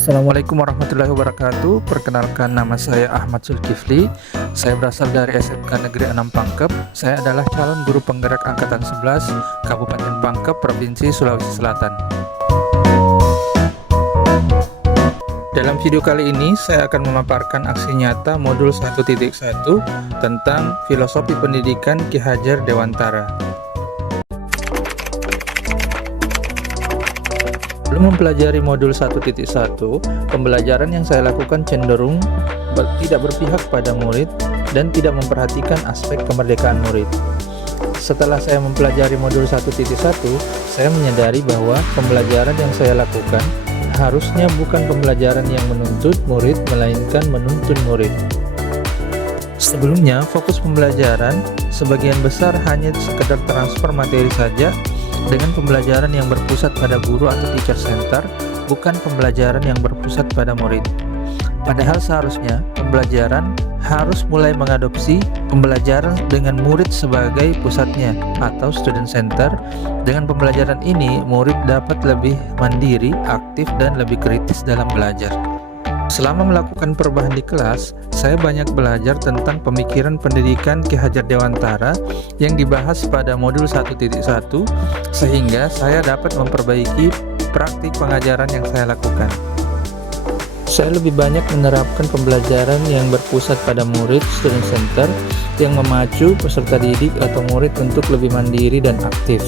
Assalamualaikum warahmatullahi wabarakatuh. Perkenalkan, nama saya Ahmad Zulkifli. Saya berasal dari SMK Negeri 6 Pangkep. Saya adalah calon guru penggerak angkatan 11 Kabupaten Pangkep, Provinsi Sulawesi Selatan. Dalam video kali ini saya akan memaparkan aksi nyata modul 1.1 tentang filosofi pendidikan Ki Hajar Dewantara. Sebelum mempelajari modul 1.1, pembelajaran yang saya lakukan cenderung tidak berpihak pada murid dan tidak memperhatikan aspek kemerdekaan murid. Setelah saya mempelajari modul 1.1, saya menyadari bahwa pembelajaran yang saya lakukan harusnya bukan pembelajaran yang menuntut murid, melainkan menuntun murid. Sebelumnya, fokus pembelajaran sebagian besar hanya sekedar transfer materi saja, dengan pembelajaran yang berpusat pada guru atau teacher center, bukan pembelajaran yang berpusat pada murid. Padahal seharusnya pembelajaran harus mulai mengadopsi pembelajaran dengan murid sebagai pusatnya atau student center. Dengan pembelajaran ini, murid dapat lebih mandiri, aktif, dan lebih kritis dalam belajar. Selama melakukan perubahan di kelas, saya banyak belajar tentang pemikiran pendidikan Ki Hajar Dewantara yang dibahas pada modul 1.1, sehingga saya dapat memperbaiki praktik pengajaran yang saya lakukan. Saya lebih banyak menerapkan pembelajaran yang berpusat pada murid, student center, yang memacu peserta didik atau murid untuk lebih mandiri dan aktif.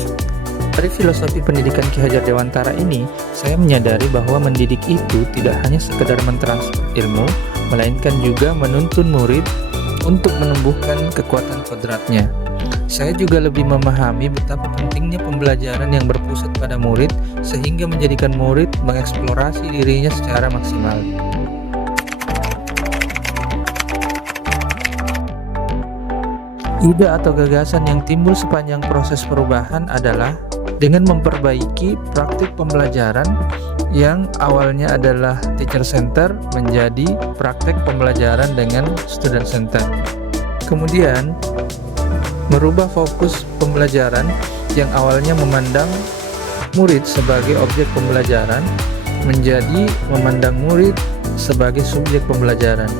Dari filosofi pendidikan Ki Hajar Dewantara ini, saya menyadari bahwa mendidik itu tidak hanya sekedar mentransfer ilmu, melainkan juga menuntun murid untuk menumbuhkan kekuatan kodratnya. Saya juga lebih memahami betapa pentingnya pembelajaran yang berpusat pada murid, sehingga menjadikan murid mengeksplorasi dirinya secara maksimal. Ide atau gagasan yang timbul sepanjang proses perubahan adalah dengan memperbaiki praktik pembelajaran yang awalnya adalah teacher center menjadi praktek pembelajaran dengan student center. Kemudian, merubah fokus pembelajaran yang awalnya memandang murid sebagai objek pembelajaran menjadi memandang murid sebagai subjek pembelajaran.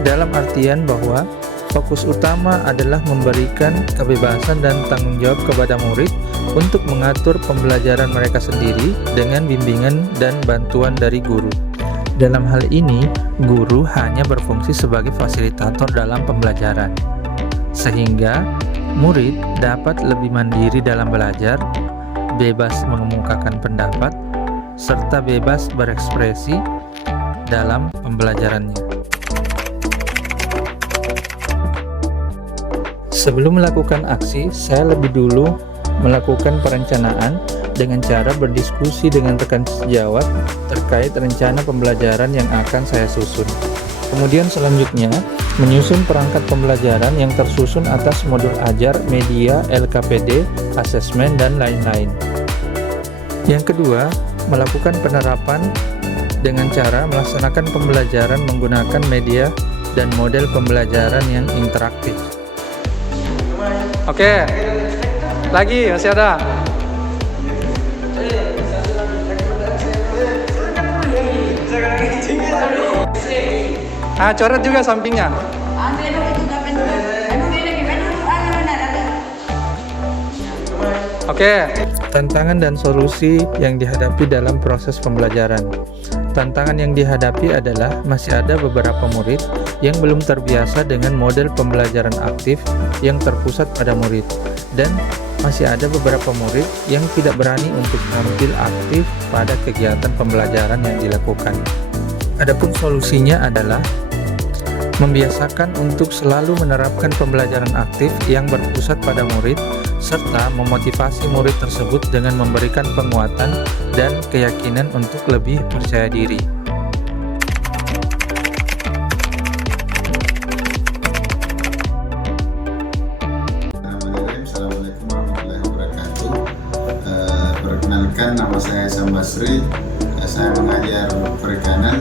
Dalam artian bahwa fokus utama adalah memberikan kebebasan dan tanggung jawab kepada murid untuk mengatur pembelajaran mereka sendiri dengan bimbingan dan bantuan dari guru. Dalam hal ini, guru hanya berfungsi sebagai fasilitator dalam pembelajaran, sehingga murid dapat lebih mandiri dalam belajar, bebas mengemukakan pendapat, serta bebas berekspresi dalam pembelajarannya. Sebelum melakukan aksi, saya lebih dulu melakukan perencanaan dengan cara berdiskusi dengan rekan sejawat terkait rencana pembelajaran yang akan saya susun. Kemudian selanjutnya, menyusun perangkat pembelajaran yang tersusun atas modul ajar, media, LKPD, asesmen, dan lain-lain. Yang kedua, melakukan penerapan dengan cara melaksanakan pembelajaran menggunakan media dan model pembelajaran yang interaktif. Oke, lagi masih ada. Coret juga sampingnya. Oke. Tantangan dan solusi yang dihadapi dalam proses pembelajaran. Tantangan yang dihadapi adalah masih ada beberapa murid yang belum terbiasa dengan model pembelajaran aktif yang terpusat pada murid, dan masih ada beberapa murid yang tidak berani untuk tampil aktif pada kegiatan pembelajaran yang dilakukan. Adapun solusinya adalah membiasakan untuk selalu menerapkan pembelajaran aktif yang berpusat pada murid, serta memotivasi murid tersebut dengan memberikan penguatan dan keyakinan untuk lebih percaya diri. Assalamualaikum warahmatullahi wabarakatuh. Perkenalkan, nama saya Sam Basri. Saya mengajar perikanan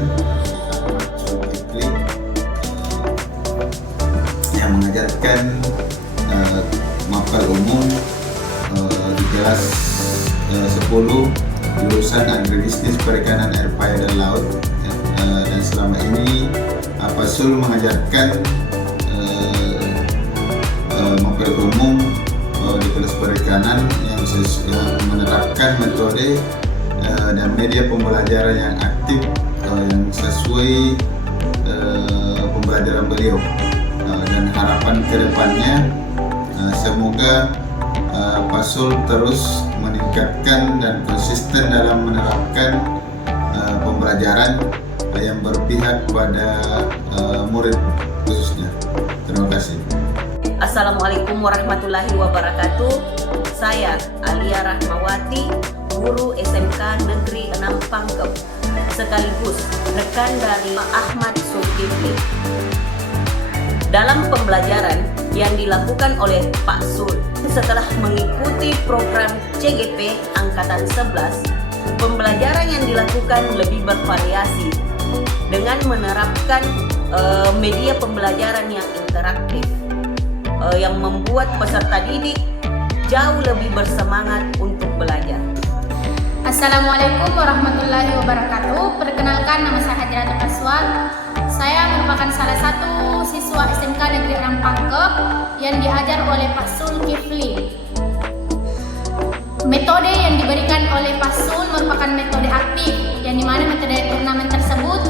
yang mengajarkan mapel umum di kelas 10 lulusan agribisnis perikanan air paya dan laut, ya. Dan selama ini Pasul mengajarkan mapel umum di kelas perikanan yang menerapkan metode dan media pembelajaran yang aktif yang sesuai pembelajaran beliau, dan harapan kedepannya semoga Pasul terus meningkatkan dan konsisten dalam menerapkan pembelajaran yang berpihak pada murid khususnya. Terima kasih. Assalamualaikum warahmatullahi wabarakatuh. Saya Alia Rahmawati, guru SMK Negeri 6 Pangkep, sekaligus rekan dari Ahmad Zulkifli. Dalam pembelajaran yang dilakukan oleh Pak Sul setelah mengikuti program CGP Angkatan 11, pembelajaran yang dilakukan lebih bervariasi dengan menerapkan media pembelajaran yang interaktif, yang membuat peserta didik jauh lebih bersemangat untuk belajar. Assalamualaikum warahmatullahi wabarakatuh. Perkenalkan, nama saya Hajiratul Aswad. Saya merupakan salah satu siswa SMK Negeri 6 Pangkep yang diajar oleh Pak Zulkifli. Metode yang diberikan oleh Pak Sul merupakan metode aktif, yang dimana metode turnamen tersebut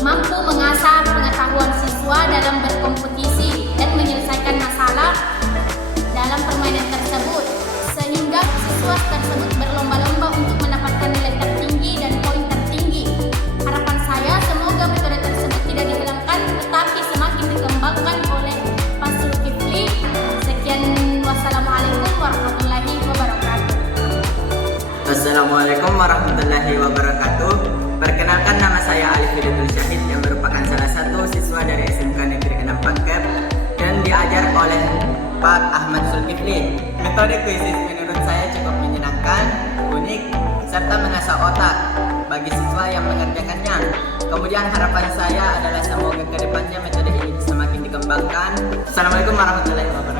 mampu mengasah pengetahuan siswa dalam berkompetisi dan menyelesaikan masalah dalam permainan tersebut, sehingga siswa tersebut berlomba-lomba untuk mendapatkan nilai tertinggi dan poin tertinggi. Harapan saya semoga metode tersebut tidak dihilangkan, tetapi semakin dikembangkan oleh Pak Zulkifli. Sekian, wassalamualaikum warahmatullahi wabarakatuh. Assalamualaikum warahmatullahi wabarakatuh. Perkenalkan, nama saya Alif Hidayatul Syahid yang merupakan salah satu siswa dari SMK Negeri 6 Pangkep dan diajar oleh Pak Ahmad Zulkifli. Metode kuisis menurut saya cukup menyenangkan, unik, serta mengasah otak bagi siswa yang mengerjakannya. Kemudian harapan saya adalah semoga kedepannya metode ini semakin dikembangkan. Assalamualaikum warahmatullahi wabarakatuh.